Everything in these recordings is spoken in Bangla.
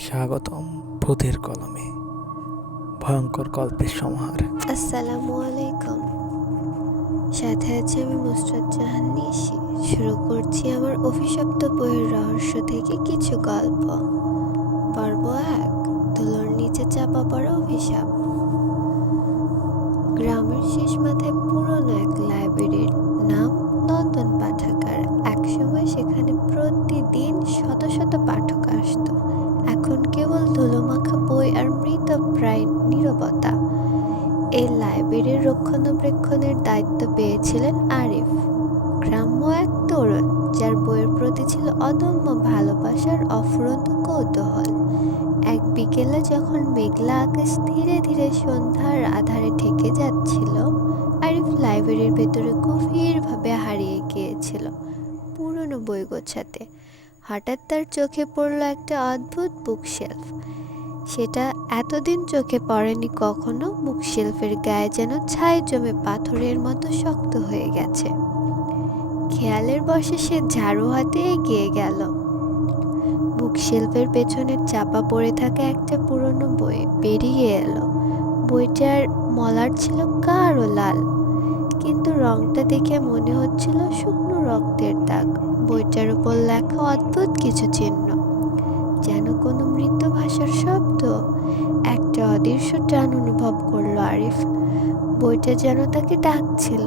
স্বাগতম ভূতের কলমে, ভয়ঙ্কর গল্পের সমাহার। আসসালামু আলাইকুম। সাথে আছে আমি নুসরাত জাহান নিশি। শুরু করছি আমার অভিশপ্ত বইয়ের রহস্য থেকে কিছু গল্প। পর্ব 1, ধুলোর নিচে চাপা পড়া অভিশাপ। গ্রামের শেষ মাথায় পুরনো এক লাইব্রেরির, নাম নন্দন পাঠাগার। একসময় সেখানে প্রতিদিন শত শত পাঠক আসত। এখন কেবল ধুলোমাখা বই আর মৃত প্রায় নীরবতা। এই লাইব্রেরির রক্ষণাবেক্ষণের দায়িত্ব পেয়েছিলেন আরিফ, গ্রাম্য এক তরুণ, যার বইয়ের প্রতি ছিল অদম্য ভালোবাসার অফুরন্ত কৌতূহল। এক বিকেলে যখন মেঘলা আকাশ ধীরে ধীরে সন্ধ্যার আধারে ঢেকে যাচ্ছিল, আরিফ লাইব্রেরির ভেতরে গভীরভাবে হারিয়ে গিয়েছিল পুরনো বই গোছাতে। হঠাৎ তার চোখে পড়ল একটা অদ্ভুত বুকশেলফ। সেটা এতদিন চোখে পড়েনি কখনো। বুকশেলফের গায়ে যেন ছাই জমে পাথরের মতো শক্ত হয়ে গেছে। খেয়ালের বশে সে ঝাড়ু হাতে এগিয়ে গেল। বুকশেলফের পেছনে চাপা পড়ে থাকা একটা পুরনো বই বেরিয়ে এলো। বইটার মলাট ছিল গাঢ় লাল, কিন্তু রংটা দেখে মনে হচ্ছিল শুকনো রক্তের দাগ। বইটার উপর লেখা অদ্ভুত কিছু চিহ্ন, যেন কোনো মৃত ভাষার শব্দ। একটা অদৃশ্য টান অনুভব করলো আরিফ। বইটা যেন তাকে ডাকছিল।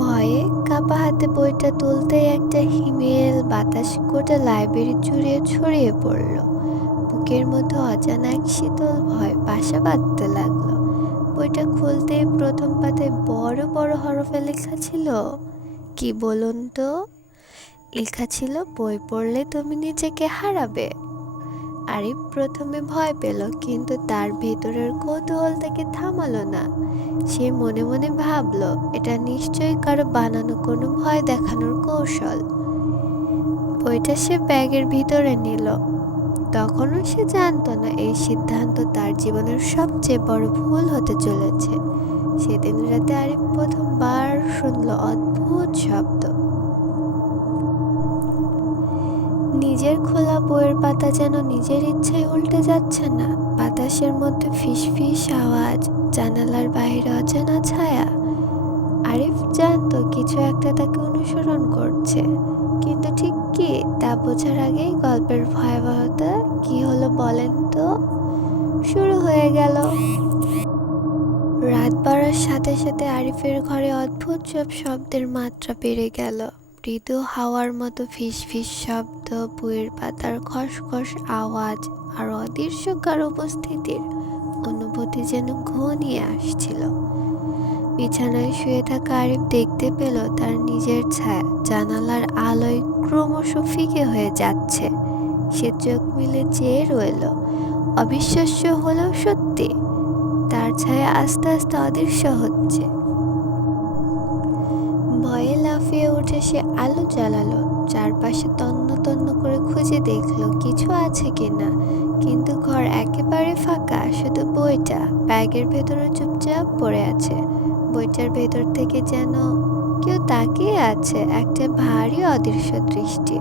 ভয়ে কাপা হাতে বইটা তুলতেই একটা হিমেল বাতাস গোটা লাইব্রেরি জুড়ে ছড়িয়ে পড়ল। বুকের মধ্যে অজানা এক শীতল ভয় বাসা বাঁধতে লাগলো। বইটা খুলতেই প্রথম পাতায় বড় বড় হরফে লেখা ছিল, কি বলুন তো? লেখা ছিল, বই পড়লে তুমি নিজেকে হারাবে। আরিফ প্রথমে ভয় পেল, কিন্তু তার ভেতরের কৌতূহল তাকে থামালো না। সে মনে মনে ভাবলো, এটা নিশ্চয়ই কারো বানানো কোনো ভয় দেখানোর কৌশল। বইটা সে ব্যাগের ভিতরে নিল। তখনও সে জানতো না এই সিদ্ধান্ত তার জীবনের সবচেয়ে বড় ভুল হতে চলেছে। সেদিন রাতে আরিফ প্রথমবার শুনল অদ্ভুত শব্দ। নিজের খোলা বইয়ের পাতা যেন নিজের ইচ্ছায় উল্টে যাচ্ছে না। বাতাসের মধ্যে ফিসফিস আওয়াজ, জানালার বাইরে অজানা ছায়া। আরিফ জানতো কিছু একটা তাকে অনুসরণ করছে, কিন্তু ঠিক কি তা বোঝার আগেই গল্পের ভয়াবহতা কি হলো বলেন তো। শুরু হয়ে গেল। রাত বাড়ার সাথে সাথে আরিফের ঘরে অদ্ভুত সব শব্দের মাত্রা বেড়ে গেল। মৃদু হাওয়ার মতো ফিস ফিস শব্দ, বইয়ের পাতার খসখস আওয়াজ, আর অদৃশ্য কারো উপস্থিতির অনুভূতি যেন ঘনিয়ে আসছিল। বিছানায় শুয়ে থাকা আরিফ দেখতে পেল তার নিজের ছায়া জানালার আলোয় ক্রমশ ফিকে হয়ে যাচ্ছে। সে চোখ মিলে চেয়ে রইল। অবিশ্বাস্য হলেও সত্যি, তার ছায়া আস্তে আস্তে অদৃশ্য হচ্ছে। ভয়ে লাফিয়ে উঠে সে আলো জ্বালালো, চারপাশে তন্ন তন্ন করে খুঁজে দেখলো কিছু আছে কিনা, কিন্তু ঘর একেবারে ফাঁকা। শুধু বইটা ব্যাগের ভেতরে চুপচাপ পড়ে আছে। বইটার ভেতর থেকে যেন কেউ তাকিয়ে আছে, একটা ভারী অদৃশ্য দৃষ্টি।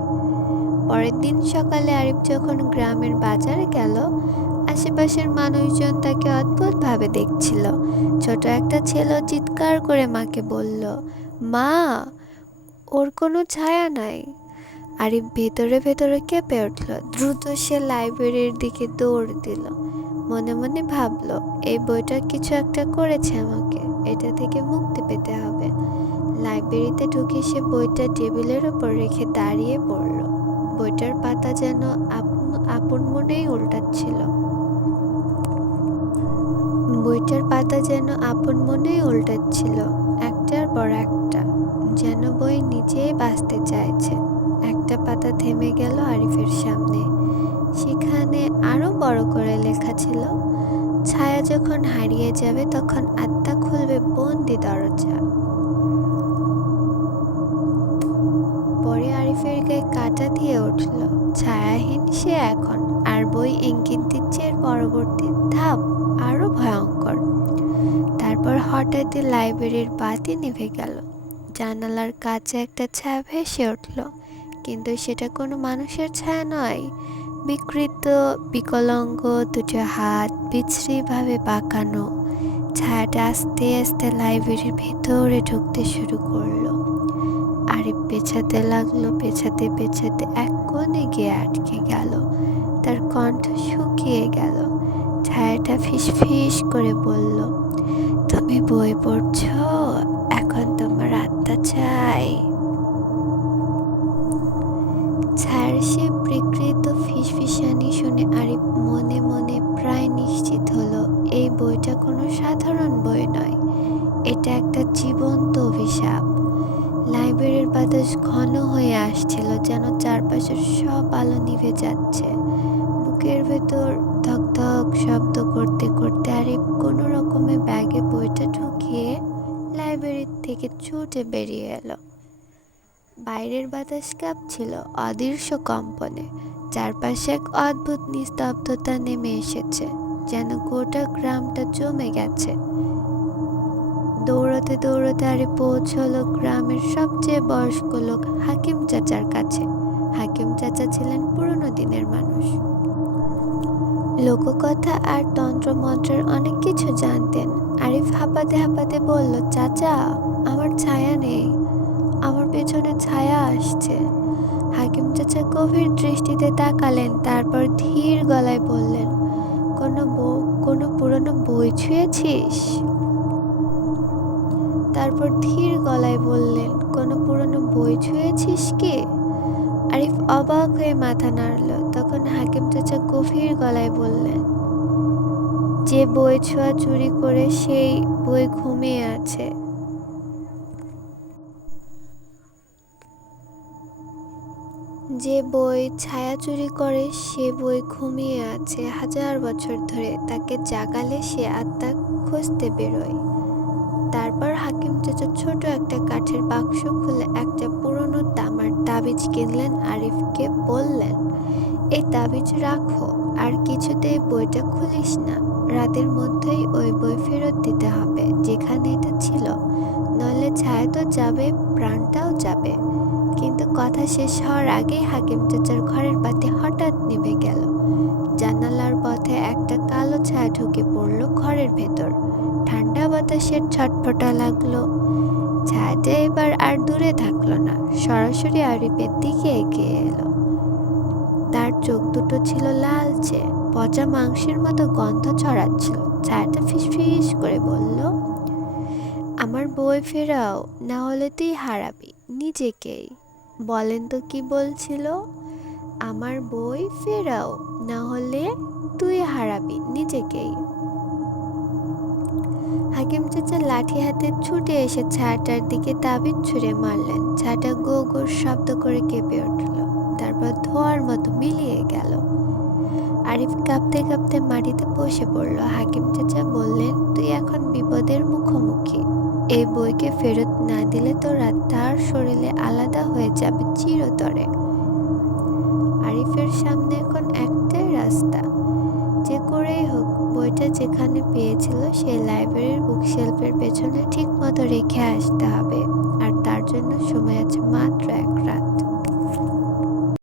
পরের দিন সকালে আরিফ যখন গ্রামের বাজারে গেল, আশেপাশের মানুষজন তাকে অদ্ভুতভাবে দেখছিল। ছোট একটা ছেলে চিৎকার করে মাকে বলল, মা, ওর কোনো ছায়া নাই। আরিফ ভেতরে ভেতরে কেঁপে উঠল। দ্রুত সে লাইব্রেরির দিকে দৌড় দিল। মনে মনে ভাবলো, এই বইটা কিছু একটা করেছে আমাকে, এটা থেকে মুক্তি পেতে হবে। লাইব্রেরিতে ঢুকে সে বইটা টেবিলের উপর রেখে দাঁড়িয়ে পড়ল। বইটার পাতা যেন আপন মনেই উল্টাচ্ছিল। বইটার পাতা যেন আপন মনেই উল্টাচ্ছিল, একটার পর একটা, যেন বই নিজেই বাঁচতে চাইছে। একটা পাতা থেমে গেল আরিফের সামনে। সেখানে আরো বড় করে লেখা ছিল, ছায়া যখন হারিয়ে যাবে তখন আত্মা খুলবে বন্দি দরজা। পরে আরিফের গায়ে কাঁটা দিয়ে উঠল। ছায়াহীন সে এখন, আর বই ইঙ্গিত দিচ্ছে এর পরবর্তী ধাপ আরো ভয়ঙ্কর। তারপর হঠাৎই লাইব্রেরির বাতি নিভে গেল। জানালার কাছে একটা ছায়া ভেসে উঠল। কিন্তু সেটা কোনো মানুষের ছায়া নয়। বিকৃত, বিকলাঙ্গ দুটো হাত বিশ্রীভাবে বাঁকানো। ছায়াটা আস্তে আস্তে লাইব্রেরির ভেতরে ঢুকতে শুরু করলো। আরিফ পেছাতে লাগলো, পেছাতে পেছাতে এক কোণে গিয়ে আটকে গেল। তার কণ্ঠ শুকিয়ে গেল। ছায়াটা ফিসফিস করে বলল, তুমি বই পড়ছো? এখন তোমার আত্মা চাই। ছায়ার সে বিকৃত ফিসফিসানি শুনে আরিফ মনে মনে প্রায় নিশ্চিত হলো এই বইটা কোনো সাধারণ বই নয়, এটা একটা জীবন্ত অভিশাপ। লাইব্রেরির বাতাস ঘন হয়ে আসছিল, যেন চারপাশের সব আলো নিভে যাচ্ছে। বুকের ভেতর ধক শব্দ করতে করতে আরিফ কোনো রকমে ব্যাগে বইটা ঢুকিয়ে লাইব্রেরি থেকে ছুটে বেরিয়ে এলো। বাইরের বাতাস কাঁপছিল অদৃশ্য কম্পনে। চারপাশে এক অদ্ভুত নিস্তব্ধতা নেমে এসেছে, যেন গোটা গ্রামটা জমে গেছে। দৌড়াতে দৌড়াতে আরে পৌঁছলো গ্রামের সবচেয়ে বয়স্ক লোক হাকিম চাচার কাছে। হাকিম চাচা ছিলেন পুরনো দিনের মানুষ। লোককথা আর তন্ত্রমন্ত্রের অনেক কিছু জানতেন। আরিফ হাঁপাতে হাঁপাতে বলল, চাচা, আমার ছায়া নেই, আমার পেছনে ছায়া আসছে। হাকিম চাচা গভীর দৃষ্টিতে তাকালেন, তারপর ধীর গলায় বললেন, কোনো পুরনো বই ছুঁয়েছিস? কোনো পুরনো বই ছুঁয়েছিস কি? আরিফ অবাক হয়ে মাথা নাড়ল। তখন হাকিম চাচা গভীর গলায় বললেন, যে বই ছোঁয়া চুরি করে সেই বই ঘুমিয়ে আছে। যে বই ছায়া চুরি করে সে বই ঘুমিয়ে আছে 1000 বছর ধরে। তাকে জাগালে সে আত্মা খুঁজতে বেরোয়। তারপর হাকিম চাচা ছোট একটা কাঠের বাক্স খুলে একটা পুরনো তামার তাবিজ কিনলেন। আরিফকে বললেন, এই তাবিজ রাখো, আর কিছুতেই বইটা খুলিস না। রাতের মধ্যেই ওই বই ফেরত দিতে হবে যেখানে এটা ছিল, নইলে ছায়া তো যাবে, প্রাণটাও যাবে। কিন্তু কথা শেষ হওয়ার আগেই হাকিম চাচার ঘরের বাতি হঠাৎ নিভে গেল। জানালার পথে একটা কালো ছায়া ঢুকে পড়ল ঘরের ভেতর। ঠান্ডা বাতাসের ছটফটা লাগলো। ছায়াটা এবার আর দূরে থাকলো না, সরাসরি আরিফের দিকে এগিয়ে এলো। তার চোখ দুটো ছিল লালচে, পচা মাংসের মতো গন্ধ ছড়াচ্ছিল। ছায়াটা ফিসফিস করে বলল, আমার বই ফেরাও, না হলে তুই হারাবি নিজেকেই। বলেন তো কি বলছিল? আমার বই ফেরাও, না হলে তুই হারাবি নিজেকেই। হাকিম চাচা লাঠি হাতে ছুটে এসে ছায়াটার দিকে তাবিজ ছুঁড়ে মারলেন। ছায়াটা গো গো শব্দ করে কেঁপে উঠল, তারপর ধোঁয়ার মতো মিলিয়ে গেল। আরিফ কাঁপতে কাঁপতে মাটিতে বসে পড়ল। হাকিম চাচা বললেন, তুই এখন বিপদের মুখোমুখি। এই বইকে ফেরত না দিলে তোর তার শরীরে আলাদা হয়ে যাবে চিরতরে। আরিফের সামনে এখন একটাই রাস্তা, যে করেই হোক বইটা যেখানে পেয়েছিল সেই লাইব্রেরির বুকশেলফের পেছনে ঠিক মতো রেখে আসতে হবে। আর তার জন্য সময় আছে মাত্র 1 রাত।